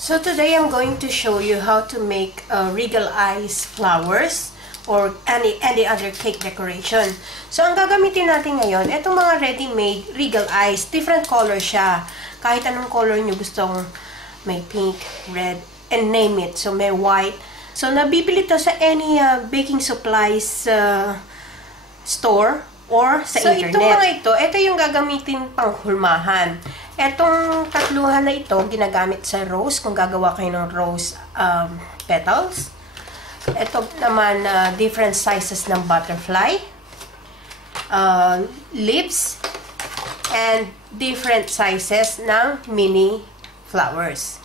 So today I'm going to show you how to make Regal Eyes flowers or any other cake decoration. So ang gagamitin natin ngayon, itong mga ready-made Regal Eyes, different color siya. Kahit anong color nyo gustong, may pink, red, and name it. So may white. So nabibili to sa any baking supplies store or sa internet. So itong mga ito yung gagamitin pang hulmahan. Etong tatluhan na ito, ginagamit sa rose, kung gagawa kayo ng rose petals. Ito naman, different sizes ng butterfly, leaves, and different sizes ng mini flowers.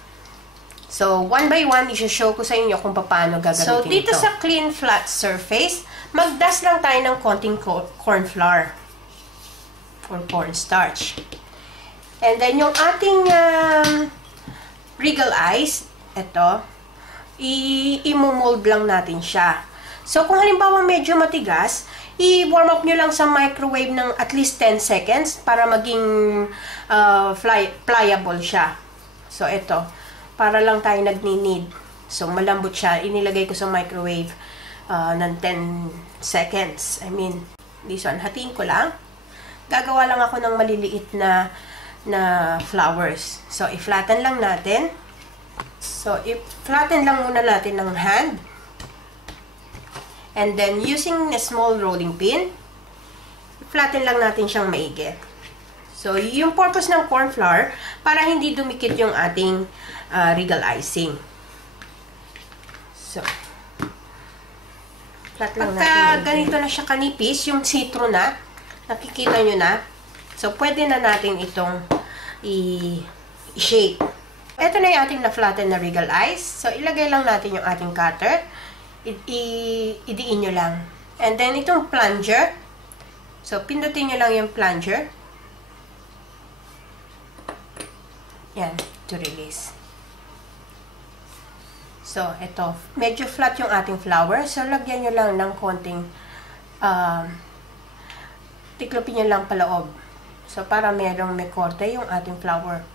So, one by one, i-show ko sa inyo kung paano gagamitin ito. So, dito sa clean flat surface, mag-dust lang tayo ng konting corn flour or cornstarch. And then, yung ating Regal Eyes, ito, i-mold lang natin siya. So, kung halimbawa medyo matigas, i-warm up nyo lang sa microwave ng at least 10 seconds para maging pliable siya. So, ito, para lang tayo nagni-knead. So, malambot siya. Inilagay ko sa microwave ng 10 seconds. I mean, this one, hatiin ko lang. Gagawa lang ako ng maliliit na flowers. So, i-flatten lang natin. So, i-flatten lang muna natin ng hand. And then, using a small rolling pin, i-flatten lang natin siyang maigi. So, yung purpose ng corn flour, para hindi dumikit yung ating regal icing. So, flat lang natin. Pagka ganito na siya kanipis, yung citro na, nakikita nyo na, so, pwede na natin itong i-shape. Ito na yung ating na-flatten na Regal Eyes. So, ilagay lang natin yung ating cutter. Idiin nyo lang. And then, itong plunger. So, pindutin nyo lang yung plunger. Yan, to release. So, ito. Medyo flat yung ating flower. So, lagyan nyo lang ng konting tiklopin nyo lang paloob. So, para may korte yung ating flower.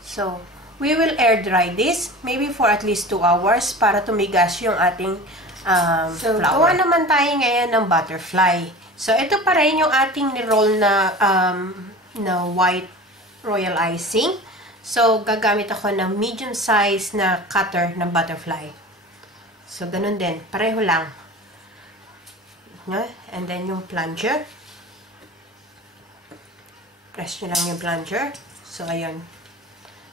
So, we will air dry this maybe for at least 2 hours para tumigas yung ating flower. So, gawa naman tayo ngayon ng butterfly. So, ito pa rin yung ating ni-roll na white royal icing. So, gagamit ako ng medium size na cutter ng butterfly. So, ganun din. Pareho lang. And then, yung plunger. Press nyo lang yung plunger. So, ayun.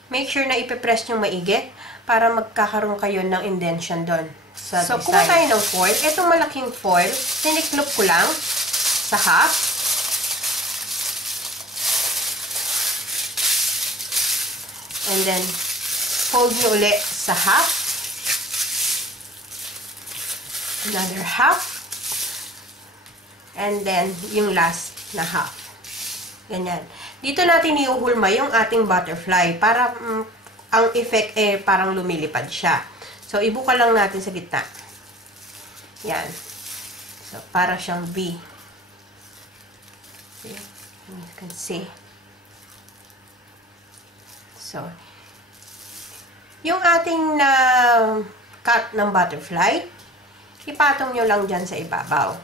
Make sure na ipipress nyo maigi para magkakaroon kayo ng indentation doon. So, kung tayo ng foil, itong malaking foil, tiniklop ko lang sa half. And then, fold nyo ulit sa half. Another half. And then, yung last na half. Ganyan. Dito natin iuhulma yung ating butterfly para ang effect parang lumilipad siya. So, ibuka lang natin sa gitna. Yan. So, para siyang V. See? You can see. So, yung ating cut ng butterfly, ipatong nyo lang dyan sa ibabaw.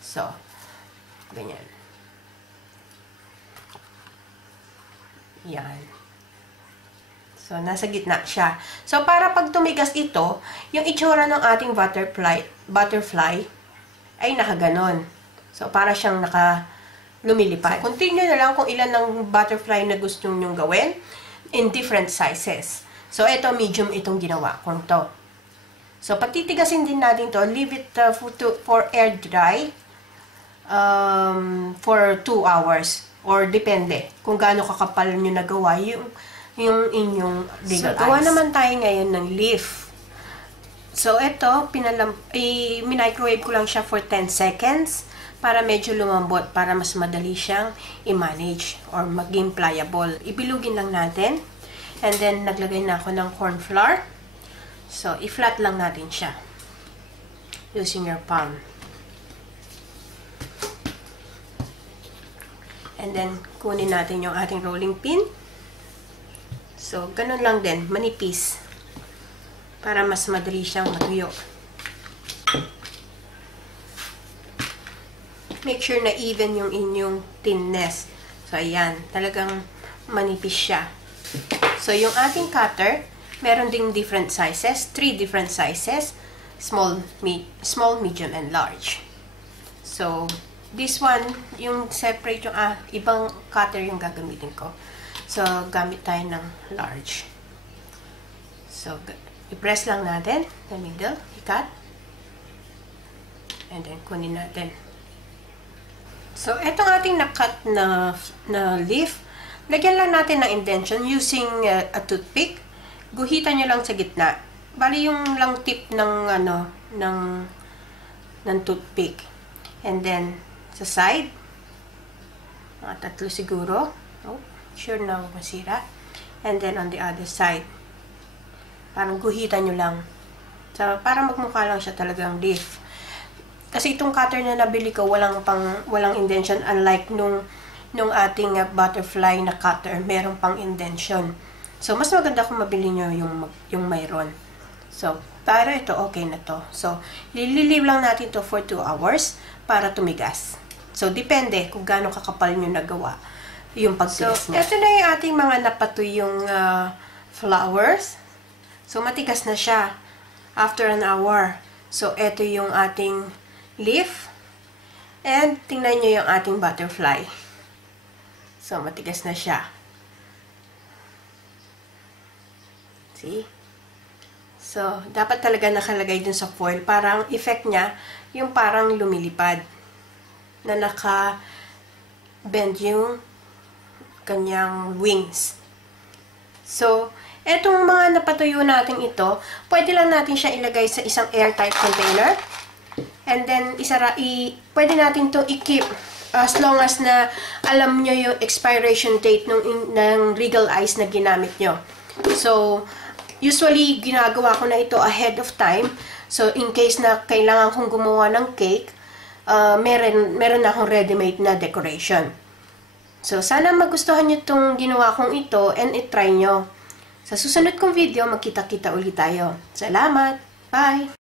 So, ganyan. Yan. So, nasa gitna siya. So, para pag tumigas ito, yung itsura ng ating butterfly ay nakaganon. So, para siyang lumilipad. So, continue na lang kung ilan ng butterfly na gusto nyong gawin in different sizes. So, ito, medium itong ginawa kong to. So, patitigasin din natin to. Leave it for air dry for 2 hours. Or depende kung gaano kakapal nyo nagawa yung inyong Regal Eyes. So, gawa naman tayo ngayon ng leaf. So, ito, microwave ko lang siya for 10 seconds para medyo lumambot, para mas madali siyang i-manage or maging pliable. Ibilugin lang natin. And then, naglagay na ako ng corn flour. So, i-flat lang natin siya using your palm. And then, kunin natin yung ating rolling pin. So, ganun lang din, manipis. Para mas madali siyang matuyo. Make sure na even yung inyong thinness. So, ayan. Talagang manipis siya. So, yung ating cutter, meron ding different sizes. 3 different sizes. Small, medium, and large. So, this one, yung separate yung ibang cutter yung gagamitin ko. So, gamit tayo ng large. So, i-press lang natin the middle, i-cut. And then, kunin natin. So, etong ating na-cut na leaf, lagyan lang natin ng indentation using a toothpick. Guhitan nyo lang sa gitna. Bali yung lang tip ng, ng toothpick. And then, sa side, mga 3 siguro. Oh, sure na masira. And then, on the other side, parang guhitan nyo lang. So, parang magmukha lang siya talagang leaf. Kasi itong cutter na nabili ko, walang indentation. Unlike nung ating butterfly na cutter, merong pang indentation. So, mas maganda kung mabili nyo yung mayroon. So, para ito, okay na to. So, lilileave lang natin to for 2 hours para tumigas. So, depende kung gaano kakapal nyo nagawa yung pagtigas niya. So, ito na yung ating mga napatoy yung flowers. So, matigas na siya after an hour. So, ito yung ating leaf. And, tingnan nyo yung ating butterfly. So, matigas na siya. See? So, dapat talaga nakalagay dun sa foil. Parang effect niya, yung parang lumilipad. Na naka-bend yung kanyang wings. So, etong mga napatuyo natin ito, pwede lang natin siya ilagay sa isang airtight container. And then, pwede natin to i-keep as long as na alam nyo yung expiration date ng Regal Ice na ginamit nyo. So, usually, ginagawa ko na ito ahead of time. So, in case na kailangan kong gumawa ng cake, meron na akong ready-made na decoration. So, sana magustuhan nyo itong ginawa kong ito and i-try nyo. Sa susunod kong video, magkita-kita ulit tayo. Salamat! Bye!